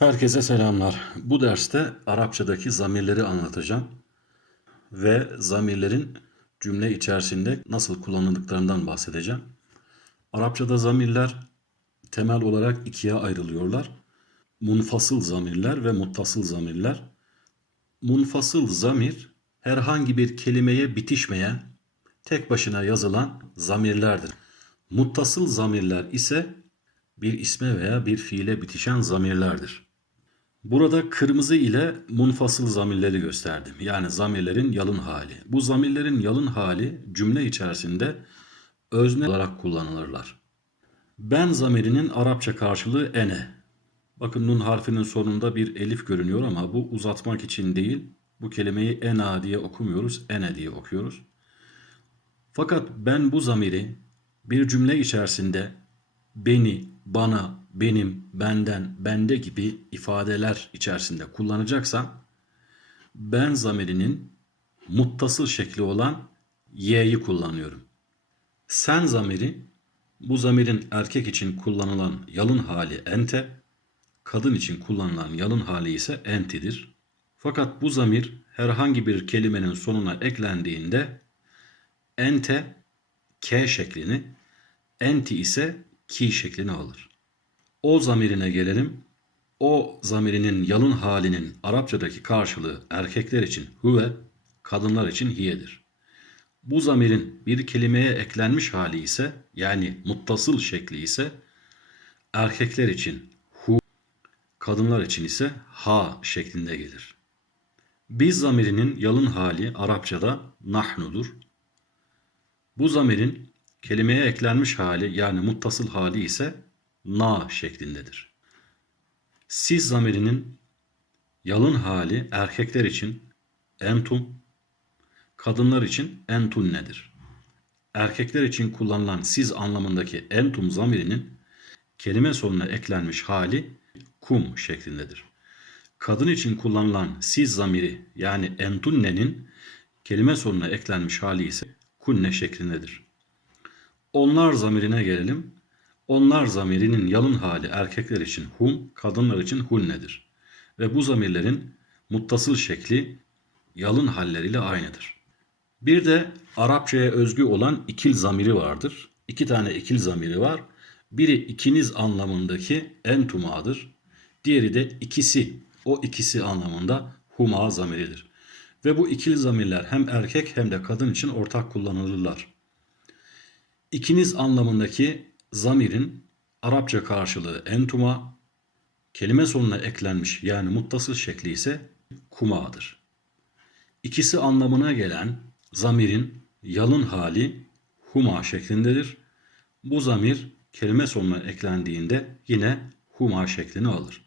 Herkese selamlar. Bu derste Arapçadaki zamirleri anlatacağım ve zamirlerin cümle içerisinde nasıl kullanıldıklarından bahsedeceğim. Arapçada zamirler temel olarak ikiye ayrılıyorlar. Munfasıl zamirler ve muttasıl zamirler. Munfasıl zamir herhangi bir kelimeye bitişmeyen, tek başına yazılan zamirlerdir. Muttasıl zamirler ise bir isme veya bir fiile bitişen zamirlerdir. Burada kırmızı ile munfasıl zamirleri gösterdim. Yani zamirlerin yalın hali. Bu zamirlerin yalın hali cümle içerisinde özne olarak kullanılırlar. Ben zamirinin Arapça karşılığı ene. Bakın nun harfinin sonunda bir elif görünüyor ama bu uzatmak için değil. Bu kelimeyi ena diye okumuyoruz, ene diye okuyoruz. Fakat ben bu zamiri bir cümle içerisinde beni, bana, benim, benden, bende gibi ifadeler içerisinde kullanacaksam ben zamirinin muttasıl şekli olan y'yi kullanıyorum. Sen zamiri bu zamirin erkek için kullanılan yalın hali ente, kadın için kullanılan yalın hali ise entidir. Fakat bu zamir herhangi bir kelimenin sonuna eklendiğinde ente k şeklini, enti ise ki şeklini alır. O zamirine gelelim. O zamirinin yalın halinin Arapçadaki karşılığı erkekler için huve, kadınlar için hiyedir. Bu zamirin bir kelimeye eklenmiş hali ise yani muttasıl şekli ise erkekler için hu, kadınlar için ise ha şeklinde gelir. Biz zamirinin yalın hali Arapçada nahnudur. Bu zamirin kelimeye eklenmiş hali yani muttasıl hali ise na şeklindedir. Siz zamirinin yalın hali erkekler için entum, kadınlar için entunnedir. Erkekler için kullanılan siz anlamındaki entum zamirinin kelime sonuna eklenmiş hali kum şeklindedir. Kadın için kullanılan siz zamiri yani entunnenin kelime sonuna eklenmiş hali ise kunne şeklindedir. Onlar zamirine gelelim. Onlar zamirinin yalın hali erkekler için hum, kadınlar için hunnedir. Ve bu zamirlerin muttasıl şekli yalın halleriyle aynıdır. Bir de Arapçaya özgü olan ikil zamiri vardır. İki tane ikil zamiri var. Biri ikiniz anlamındaki entumadır. Diğeri de ikisi, o ikisi anlamında huma zamiridir. Ve bu ikili zamirler hem erkek hem de kadın için ortak kullanılırlar. İkiniz anlamındaki zamirin Arapça karşılığı entuma, kelime sonuna eklenmiş yani muttasıl şekli ise kumadır. İkisi anlamına gelen zamirin yalın hali huma şeklindedir. Bu zamir kelime sonuna eklendiğinde yine huma şeklini alır.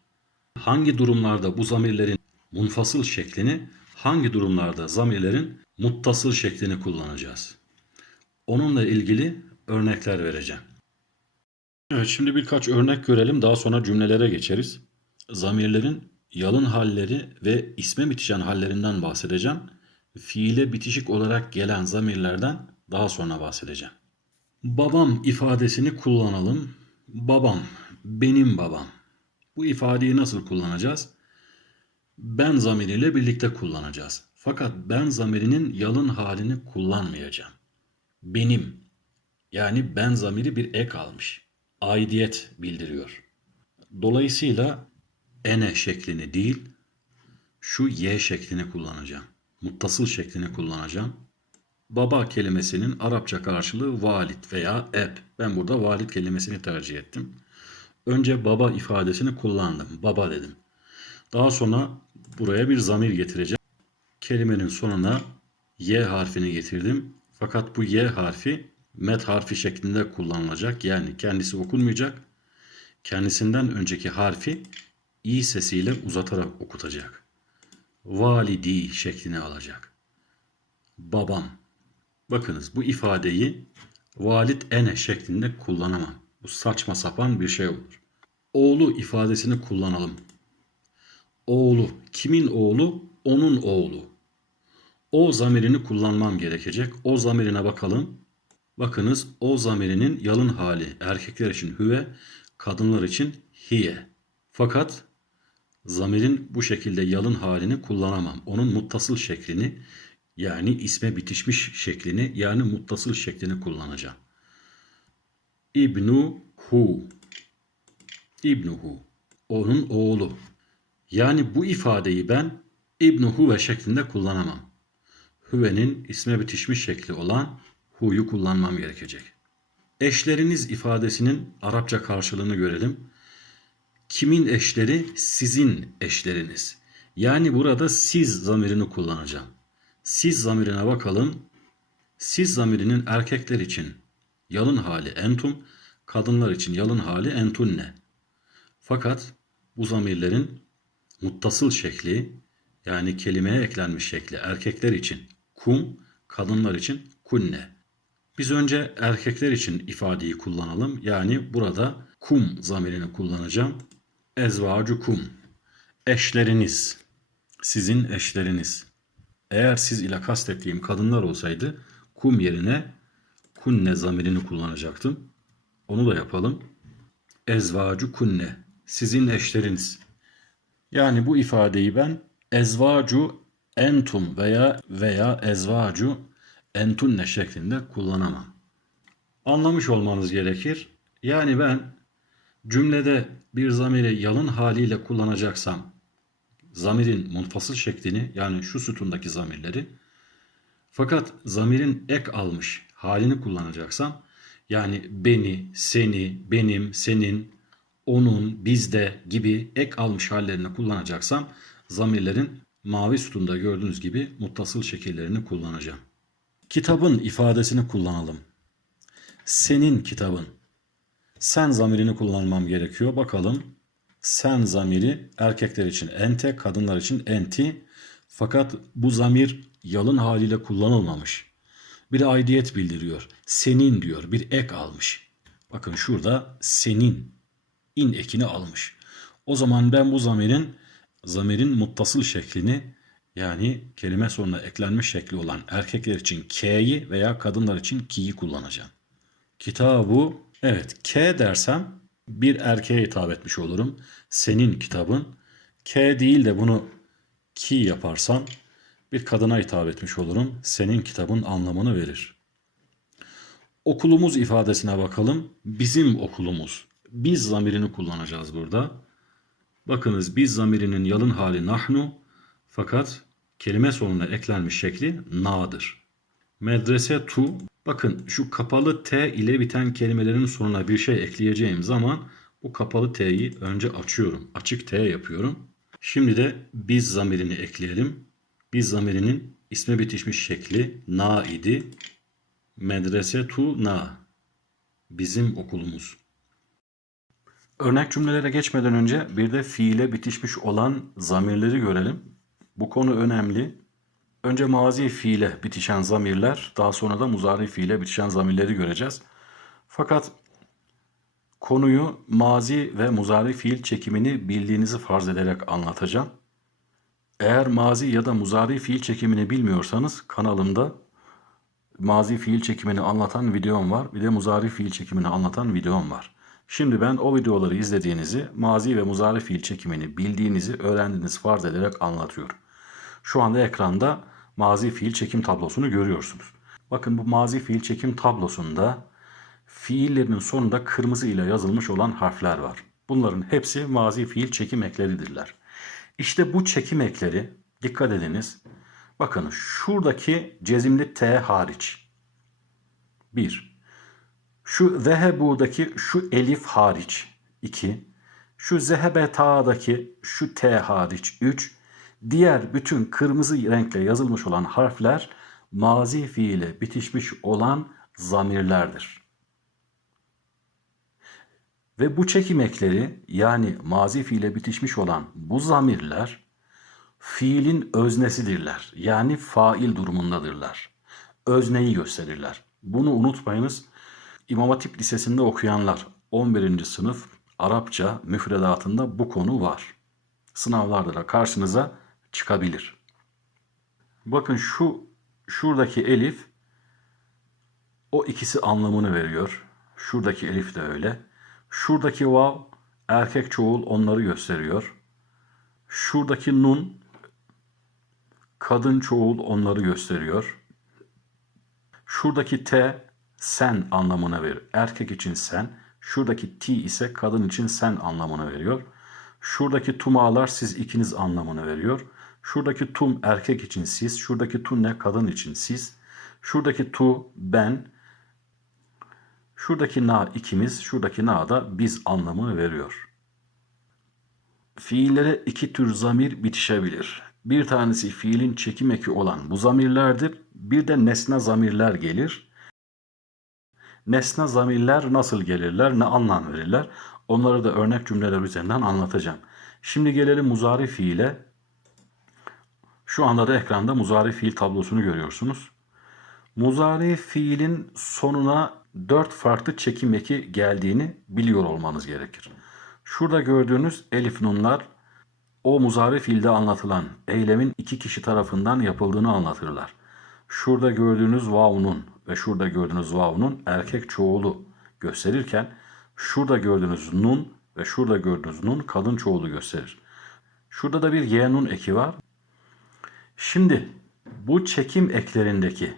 Hangi durumlarda bu zamirlerin munfasıl şeklini, hangi durumlarda zamirlerin muttasıl şeklini kullanacağız? Onunla ilgili örnekler vereceğim. Evet şimdi birkaç örnek görelim daha sonra cümlelere geçeriz. Zamirlerin yalın halleri ve isme bitişen hallerinden bahsedeceğim. Fiile bitişik olarak gelen zamirlerden daha sonra bahsedeceğim. Babam ifadesini kullanalım. Babam, benim babam. Bu ifadeyi nasıl kullanacağız? Ben zamiriyle birlikte kullanacağız. Fakat ben zamirinin yalın halini kullanmayacağım. Benim, yani ben zamiri bir ek almış. Aidiyet bildiriyor. Dolayısıyla ene şeklini değil, şu y şeklini kullanacağım. Muttasıl şeklini kullanacağım. Baba kelimesinin Arapça karşılığı valid veya eb. Ben burada valid kelimesini tercih ettim. Önce baba ifadesini kullandım. Baba dedim. Daha sonra buraya bir zamir getireceğim. Kelimenin sonuna y harfini getirdim. Fakat bu y harfi met harfi şeklinde kullanılacak. Yani kendisi okunmayacak. Kendisinden önceki harfi i sesiyle uzatarak okutacak. Validi şeklini alacak. Babam. Bakınız bu ifadeyi valid ene şeklinde kullanamam. Bu saçma sapan bir şey olur. Oğlu ifadesini kullanalım. Oğlu. Kimin oğlu? Onun oğlu. O zamirini kullanmam gerekecek. O zamirine bakalım. Bakınız o zamirinin yalın hali erkekler için hüve, kadınlar için hiye. Fakat zamirin bu şekilde yalın halini kullanamam. Onun muttasıl şeklini yani isme bitişmiş şeklini yani muttasıl şeklini kullanacağım. İbnu hu. İbnuhu. Onun oğlu. Yani bu ifadeyi ben İbnu Huve şeklinde kullanamam. Hüve'nin isme bitişmiş şekli olan hu'yu kullanmam gerekecek. Eşleriniz ifadesinin Arapça karşılığını görelim. Kimin eşleri? Sizin eşleriniz. Yani burada siz zamirini kullanacağım. Siz zamirine bakalım. Siz zamirinin erkekler için yalın hali entum, kadınlar için yalın hali entunne. Fakat bu zamirlerin muttasıl şekli yani kelimeye eklenmiş şekli erkekler için kum, kadınlar için kunne. Biz önce erkekler için ifadeyi kullanalım. Yani burada kum zamirini kullanacağım. Ezvacu kum. Eşleriniz. Sizin eşleriniz. Eğer siz ile kastettiğim kadınlar olsaydı kum yerine kunne zamirini kullanacaktım. Onu da yapalım. Ezvacu kunne. Sizin eşleriniz. Yani bu ifadeyi ben ezvacu entum veya veya ezvacu entunne şeklinde kullanamam. Anlamış olmanız gerekir. Yani ben cümlede bir zamiri yalın haliyle kullanacaksam zamirin munfasıl şeklini yani şu sütundaki zamirleri fakat zamirin ek almış halini kullanacaksam yani beni, seni, benim, senin, onun, bizde gibi ek almış hallerini kullanacaksam zamirlerin mavi sütunda gördüğünüz gibi muttasıl şekillerini kullanacağım. Kitabın ifadesini kullanalım. Senin kitabın. Sen zamirini kullanmam gerekiyor. Bakalım. Sen zamiri erkekler için ente, kadınlar için enti. Fakat bu zamir yalın haliyle kullanılmamış. Bir aidiyet bildiriyor. Senin diyor. Bir ek almış. Bakın şurada senin in ekini almış. O zaman ben bu zamirin zamirin muttasıl şeklini yani kelime sonuna eklenmiş şekli olan erkekler için K'yi veya kadınlar için ki'yi kullanacağım. Kitabı evet K dersem bir erkeğe hitap etmiş olurum. Senin kitabın. K değil de bunu ki yaparsam bir kadına hitap etmiş olurum. Senin kitabın anlamını verir. Okulumuz ifadesine bakalım. Bizim okulumuz. Biz zamirini kullanacağız burada. Bakınız biz zamirinin yalın hali nahnu fakat kelime sonuna eklenmiş şekli na'dır. Medrese tu bakın şu kapalı t ile biten kelimelerin sonuna bir şey ekleyeceğim zaman bu kapalı t'yi önce açıyorum. Açık t yapıyorum. Şimdi de biz zamirini ekleyelim. Biz zamirinin isme bitişmiş şekli na idi. Medrese tu na. Bizim okulumuz. Örnek cümlelere geçmeden önce bir de fiile bitişmiş olan zamirleri görelim. Bu konu önemli. Önce mazi fiile bitişen zamirler, daha sonra da muzari fiile bitişen zamirleri göreceğiz. Fakat konuyu mazi ve muzari fiil çekimini bildiğinizi farz ederek anlatacağım. Eğer mazi ya da muzari fiil çekimini bilmiyorsanız kanalımda mazi fiil çekimini anlatan videom var. Bir de muzari fiil çekimini anlatan videom var. Şimdi ben o videoları izlediğinizi, mazi ve muzari fiil çekimini bildiğinizi, öğrendiğiniz farz ederek anlatıyorum. Şu anda ekranda mazi fiil çekim tablosunu görüyorsunuz. Bakın bu mazi fiil çekim tablosunda fiillerin sonunda kırmızı ile yazılmış olan harfler var. Bunların hepsi mazi fiil çekim ekleridirler. İşte bu çekim ekleri dikkat ediniz. Bakın şuradaki cezimli T hariç. 1. Şu zehebu'daki şu elif hariç 2. Şu zehebeta'daki şu T hariç 3. Diğer bütün kırmızı renkle yazılmış olan harfler mazi fiile bitişmiş olan zamirlerdir. Ve bu çekim ekleri yani mazi fiile bitişmiş olan bu zamirler fiilin öznesidirler. Yani fail durumundadırlar. Özneyi gösterirler. Bunu unutmayınız. İmam Hatip Lisesi'nde okuyanlar 11. sınıf Arapça müfredatında bu konu var. Sınavlarda da karşınıza çıkabilir. Bakın şu şuradaki elif o ikisi anlamını veriyor. Şuradaki elif de öyle. Şuradaki vav erkek çoğul onları gösteriyor. Şuradaki nun kadın çoğul onları gösteriyor. Şuradaki T sen anlamına verir. Erkek için sen. Şuradaki T ise kadın için sen anlamına veriyor. Şuradaki tumalar siz ikiniz anlamını veriyor. Şuradaki tum erkek için siz. Şuradaki tu ne kadın için siz. Şuradaki tu ben. Şuradaki na ikimiz. Şuradaki na da biz anlamını veriyor. Fiillere iki tür zamir bitişebilir. Bir tanesi fiilin çekim eki olan bu zamirlerdir. Bir de nesne zamirler gelir. Nesne zamirler nasıl gelirler, ne anlam verirler? Onları da örnek cümleler üzerinden anlatacağım. Şimdi gelelim muzari fiile. Şu anda da ekranda muzari fiil tablosunu görüyorsunuz. Muzari fiilin sonuna dört farklı çekim eki geldiğini biliyor olmanız gerekir. Şurada gördüğünüz elif nunlar o muzari fiilde anlatılan eylemin iki kişi tarafından yapıldığını anlatırlar. Şurada gördüğünüz vav'nun ve şurada gördüğünüz vav'nun erkek çoğulu gösterirken şurada gördüğünüz nun ve şurada gördüğünüz nun kadın çoğulu gösterir. Şurada da bir y nun eki var. Şimdi bu çekim eklerindeki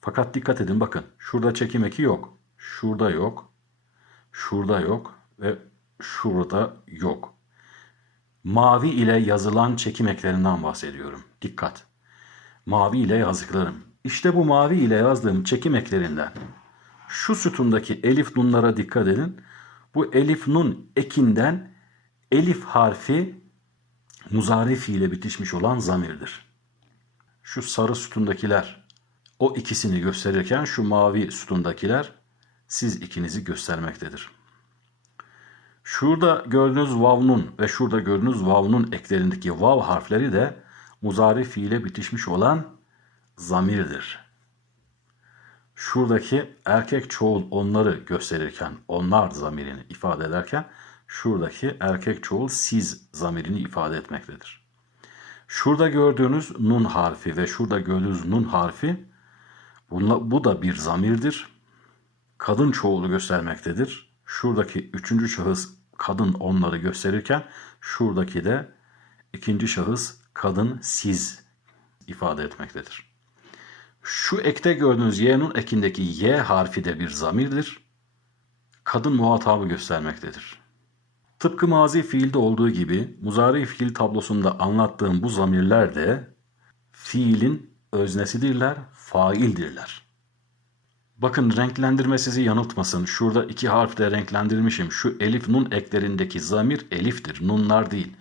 fakat dikkat edin bakın şurada çekim eki yok. Şurada yok. Şurada yok ve şurada yok. Mavi ile yazılan çekim eklerinden bahsediyorum. Dikkat. Mavi ile yazdıklarım. İşte bu mavi ile yazdığım çekim eklerinden şu sütundaki elif nunlara dikkat edin. Bu elif nun ekinden elif harfi muzari fiile bitişmiş olan zamirdir. Şu sarı sütundakiler o ikisini gösterirken şu mavi sütundakiler siz ikinizi göstermektedir. Şurada gördüğünüz vavnun ve şurada gördüğünüz vavnun eklerindeki vav harfleri de muzari fiile bitişmiş olan zamirdir. Şuradaki erkek çoğul onları gösterirken, onlar zamirini ifade ederken, şuradaki erkek çoğul siz zamirini ifade etmektedir. Şurada gördüğünüz nun harfi ve şurada gördüğünüz nun harfi bunla, bu da bir zamirdir. Kadın çoğulu göstermektedir. Şuradaki üçüncü şahıs kadın onları gösterirken şuradaki de ikinci şahıs kadın siz ifade etmektedir. Şu ekte gördüğünüz y'nin ekindeki y harfi de bir zamirdir. Kadın muhatabı göstermektedir. Tıpkı mazi fiilde olduğu gibi muzari fiil tablosunda anlattığım bu zamirler de fiilin öznesidirler, faildirler. Bakın renklendirme sizi yanıltmasın. Şurada iki harfle renklendirmişim. Şu elif nun eklerindeki zamir eliftir, nunlar değil.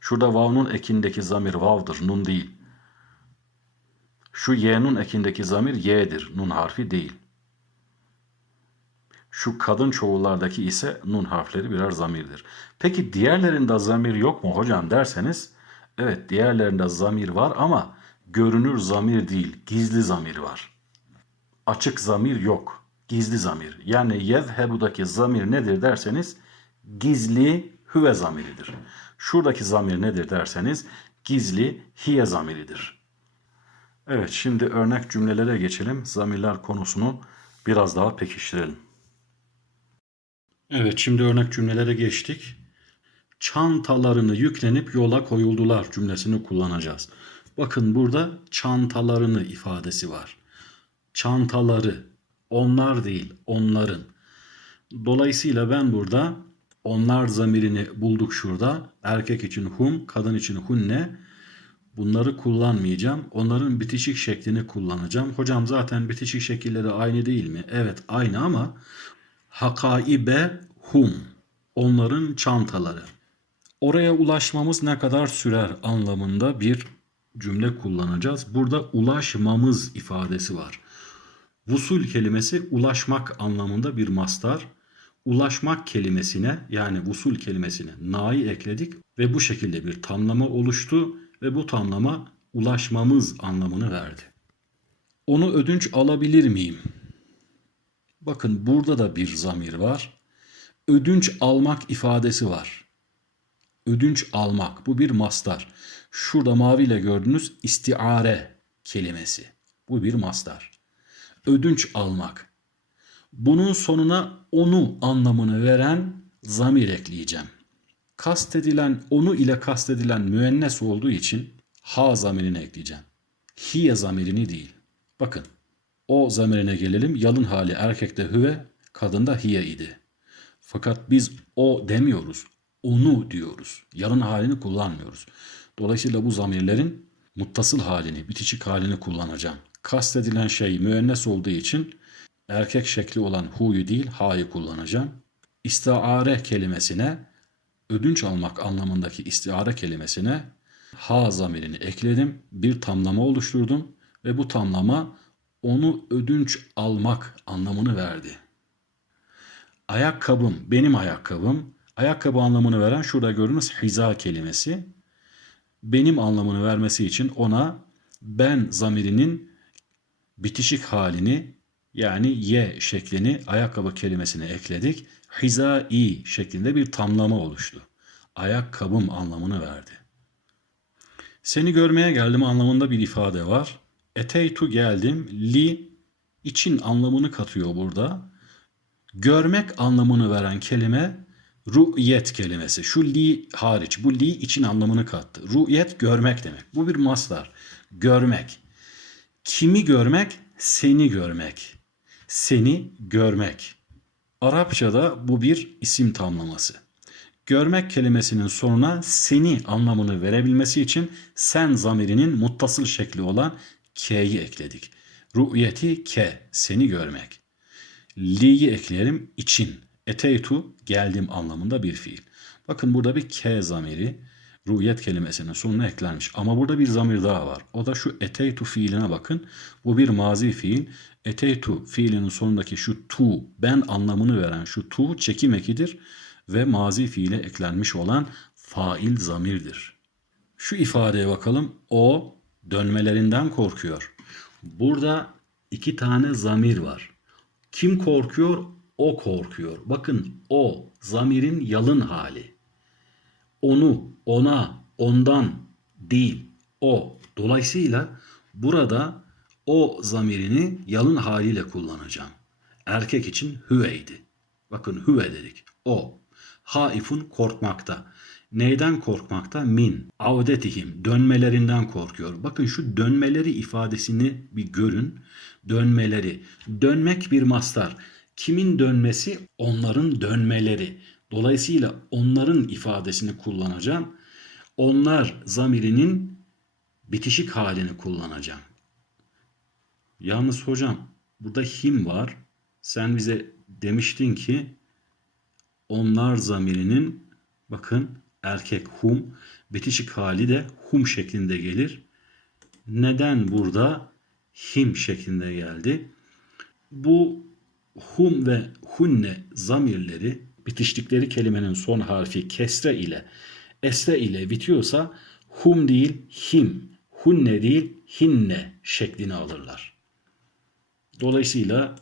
Şurada vav'nun ekindeki zamir vav'dır, nun değil. Şu y'nun ekindeki zamir y'dir, nun harfi değil. Şu kadın çoğullardaki ise nun harfleri birer zamirdir. Peki diğerlerinde zamir yok mu hocam derseniz, evet diğerlerinde zamir var ama görünür zamir değil, gizli zamir var. Açık zamir yok, gizli zamir. Yani yezhebudaki zamir nedir derseniz, gizli hüve zamiridir. Şuradaki zamir nedir derseniz, gizli hiye zamiridir. Evet şimdi örnek cümlelere geçelim. Zamirler konusunu biraz daha pekiştirelim. Evet şimdi örnek cümlelere geçtik. Çantalarını yüklenip yola koyuldular cümlesini kullanacağız. Bakın burada çantalarını ifadesi var. Çantaları onlar değil onların. Dolayısıyla ben burada onlar zamirini bulduk şurada. Erkek için hum, kadın için hunne. Bunları kullanmayacağım. Onların bitişik şeklini kullanacağım. Hocam zaten bitişik şekilleri aynı değil mi? Evet aynı ama hakaibe hum. Onların çantaları. Oraya ulaşmamız ne kadar sürer anlamında bir cümle kullanacağız. Burada ulaşmamız ifadesi var. Vusul kelimesi ulaşmak anlamında bir mastar. Ulaşmak kelimesine yani vusul kelimesine na'yı ekledik ve bu şekilde bir tamlama oluştu ve bu tamlama ulaşmamız anlamını verdi. Onu ödünç alabilir miyim? Bakın burada da bir zamir var. Ödünç almak ifadesi var. Ödünç almak bu bir mastar. Şurada maviyle gördüğünüz istiare kelimesi. Bu bir mastar. Ödünç almak. Bunun sonuna onu anlamını veren zamir ekleyeceğim. Kastedilen onu ile kastedilen müennes olduğu için ha zamirini ekleyeceğim. Hiye zamirini değil. Bakın o zamirine gelelim. Yalın hali erkekte hüve, kadında hiye idi. Fakat biz o demiyoruz. Onu diyoruz. Yalın halini kullanmıyoruz. Dolayısıyla bu zamirlerin muttasıl halini, bitişik halini kullanacağım. Kastedilen şey müennes olduğu için erkek şekli olan hu'yu değil ha'yı kullanacağım. İstiare kelimesine ödünç almak anlamındaki istiare kelimesine ha zamirini ekledim. Bir tamlama oluşturdum ve bu tamlama onu ödünç almak anlamını verdi. Ayakkabım, benim ayakkabım. Ayakkabı anlamını veren şurada gördüğünüz hiza kelimesi. Benim anlamını vermesi için ona ben zamirinin bitişik halini yani ye şeklini ayakkabı kelimesine ekledik. Hizai şeklinde bir tamlama oluştu. Ayakkabım anlamını verdi. Seni görmeye geldim anlamında bir ifade var. Eteytu geldim. Li için anlamını katıyor burada. Görmek anlamını veren kelime ru'yet kelimesi. Şu li hariç. Bu li için anlamını kattı. Ru'yet görmek demek. Bu bir maslar. Görmek. Kimi görmek? Seni görmek. Seni görmek. Arapçada bu bir isim tamlaması. Görmek kelimesinin sonuna seni anlamını verebilmesi için sen zamirinin muttasıl şekli olan k'yi ekledik. Ru'yeti ke, seni görmek. Li'yi ekleyelim için. Eteytu geldim anlamında bir fiil. Bakın burada bir ke zamiri ru'yet kelimesinin sonuna eklenmiş. Ama burada bir zamir daha var. O da şu eteytu fiiline bakın. Bu bir mazi fiil. Eteytu fiilinin sonundaki şu tu ben anlamını veren şu tu çekim ekidir ve mazi fiile eklenmiş olan fail zamirdir. Şu ifadeye bakalım. O dönmelerinden korkuyor. Burada iki tane zamir var. Kim korkuyor? O korkuyor. Bakın o zamirin yalın hali. Onu, ona, ondan değil. O. Dolayısıyla burada o zamirini yalın haliyle kullanacağım. Erkek için hüveydi. Bakın hüve dedik. O. Haifun korkmakta. Neyden korkmakta? Min. Avdetihim. Dönmelerinden korkuyor. Bakın şu dönmeleri ifadesini bir görün. Dönmeleri. Dönmek bir mastar. Kimin dönmesi? Onların dönmeleri. Dolayısıyla onların ifadesini kullanacağım. Onlar zamirinin bitişik halini kullanacağım. Yalnız hocam burada him var. Sen bize demiştin ki onlar zamirinin bakın erkek hum bitişik hali de hum şeklinde gelir. Neden burada him şeklinde geldi? Bu hum ve hunne zamirleri bitiştikleri kelimenin son harfi kesre ile esre ile bitiyorsa hum değil him, hunne değil hinne şeklini alırlar. Dolayısıyla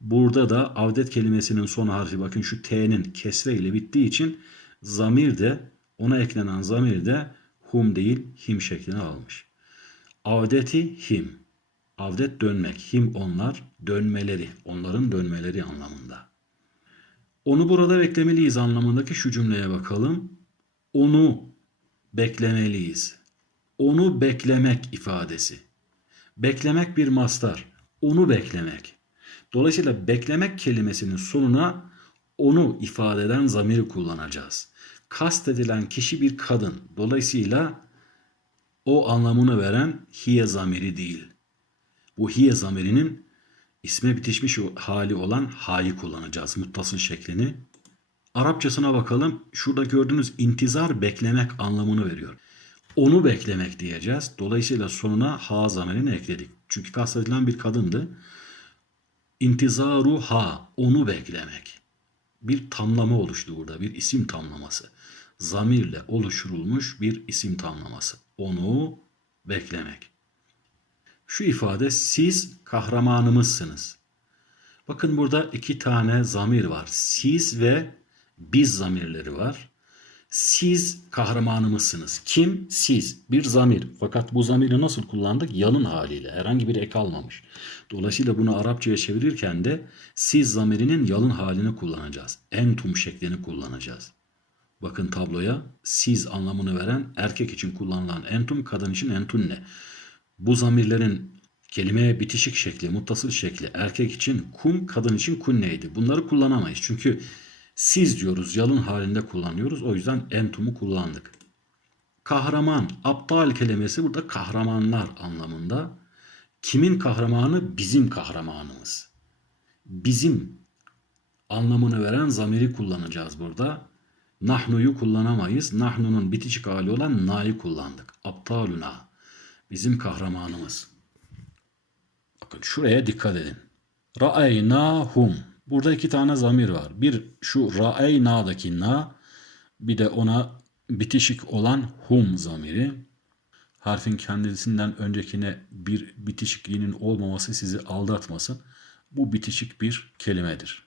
burada da avdet kelimesinin son harfi bakın şu t'nin kesre ile bittiği için zamir de ona eklenen zamir de hum değil him şeklini almış. Avdeti him. Avdet dönmek. Him onlar dönmeleri. Onların dönmeleri anlamında. Onu burada beklemeliyiz anlamındaki şu cümleye bakalım. Onu beklemeliyiz. Onu beklemek ifadesi. Beklemek bir mastar. Onu beklemek. Dolayısıyla beklemek kelimesinin sonuna onu ifade eden zamiri kullanacağız. Kastedilen kişi bir kadın. Dolayısıyla o anlamını veren hiye zamiri değil. Bu hiye zamirinin isme bitişmiş hali olan ha'yı kullanacağız. Muttasıl şeklini. Arapçasına bakalım. Şurada gördüğünüz intizar beklemek anlamını veriyor. Onu beklemek diyeceğiz. Dolayısıyla sonuna ha zamirini ekledik. Çünkü kastedilen bir kadındı. İntizaru ha, onu beklemek. Bir tamlama oluştu burada, bir isim tamlaması. Zamirle oluşturulmuş bir isim tamlaması. Onu beklemek. Şu ifade siz kahramanımızsınız. Bakın burada iki tane zamir var. Siz ve biz zamirleri var. Siz kahramanımızsınız. Kim? Siz. Bir zamir. Fakat bu zamiri nasıl kullandık? Yalın haliyle. Herhangi bir ek almamış. Dolayısıyla bunu Arapçaya çevirirken de siz zamirinin yalın halini kullanacağız. Entum şeklini kullanacağız. Bakın tabloya siz anlamını veren erkek için kullanılan entum, kadın için entunne. Bu zamirlerin kelimeye bitişik şekli, muttasıl şekli erkek için kum, kadın için kunneydi. Bunları kullanamayız. Çünkü siz diyoruz, yalın halinde kullanıyoruz. O yüzden entumu kullandık. Kahraman, aptal kelimesi burada kahramanlar anlamında. Kimin kahramanı? Bizim kahramanımız. Bizim anlamını veren zamiri kullanacağız burada. Nahnu'yu kullanamayız. Nahnu'nun bitişik hali olan na'yı kullandık. Aptaluna. Bizim kahramanımız. Bakın şuraya dikkat edin. Ra'eynahum. Burada iki tane zamir var. Bir şu ra'eyna'daki na bir de ona bitişik olan hum zamiri. Harfin kendisinden öncekine bir bitişikliğinin olmaması sizi aldatmasın. Bu bitişik bir kelimedir.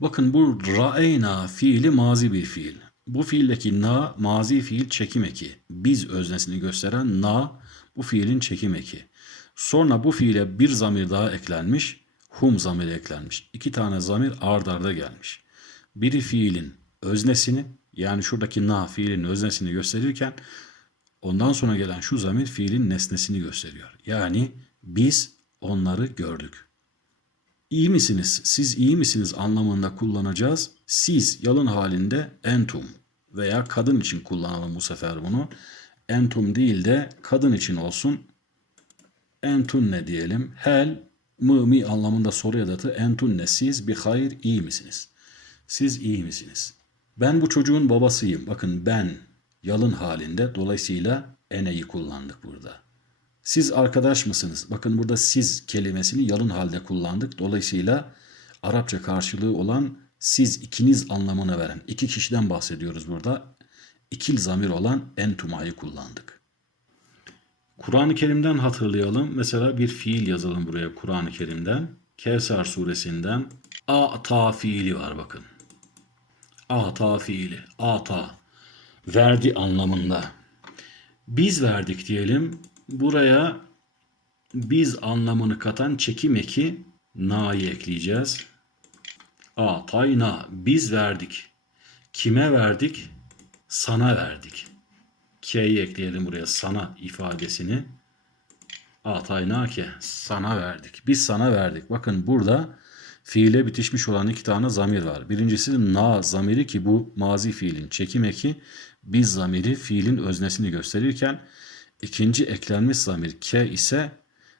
Bakın bu ra'eyna fiili mazi bir fiil. Bu fiildeki na mazi fiil çekim eki. Biz öznesini gösteren na bu fiilin çekim eki. Sonra bu fiile bir zamir daha eklenmiş. Hum zamiri eklenmiş. İki tane zamir ard arda gelmiş. Biri fiilin öznesini yani şuradaki na fiilin öznesini gösterirken ondan sonra gelen şu zamir fiilin nesnesini gösteriyor. Yani biz onları gördük. İyi misiniz, siz iyi misiniz anlamında kullanacağız. Siz yalın halinde entum veya kadın için kullanalım bu sefer bunu. Entum değil de kadın için olsun. Entunne diyelim. Hel, mı mi anlamında soru edatı entunne siz bir hayır iyi misiniz? Siz iyi misiniz? Ben bu çocuğun babasıyım. Bakın ben yalın halinde dolayısıyla eneyi kullandık burada. Siz arkadaş mısınız? Bakın burada siz kelimesini yalın halde kullandık. Dolayısıyla Arapça karşılığı olan siz ikiniz anlamına veren iki kişiden bahsediyoruz burada. İkil zamir olan entumayı kullandık. Kur'an-ı Kerim'den hatırlayalım. Mesela bir fiil yazalım buraya Kur'an-ı Kerim'den. Kevser suresinden ata fiili var bakın. Ata fiili. Ata. Verdi anlamında. Biz verdik diyelim. Buraya biz anlamını katan çekim eki na'yı ekleyeceğiz. Atayna. Biz verdik. Kime verdik? Sana verdik. K'yi ekleyelim buraya sana ifadesini. Atayna ke. Sana verdik. Biz sana verdik. Bakın burada fiile bitişmiş olan iki tane zamir var. Birincisi na zamiri ki bu mazi fiilin çekim eki. Biz zamiri fiilin öznesini gösterirken ikinci eklenmiş zamir ke ise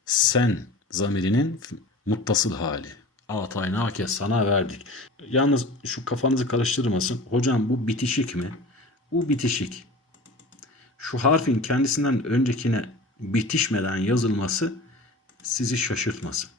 sen zamirinin muttasıl hali. Atayna ke sana verdik. Yalnız şu kafanızı karıştırmasın. Hocam bu bitişik mi? Bu bitişik. Şu harfin kendisinden öncekine bitişmeden yazılması sizi şaşırtmasın.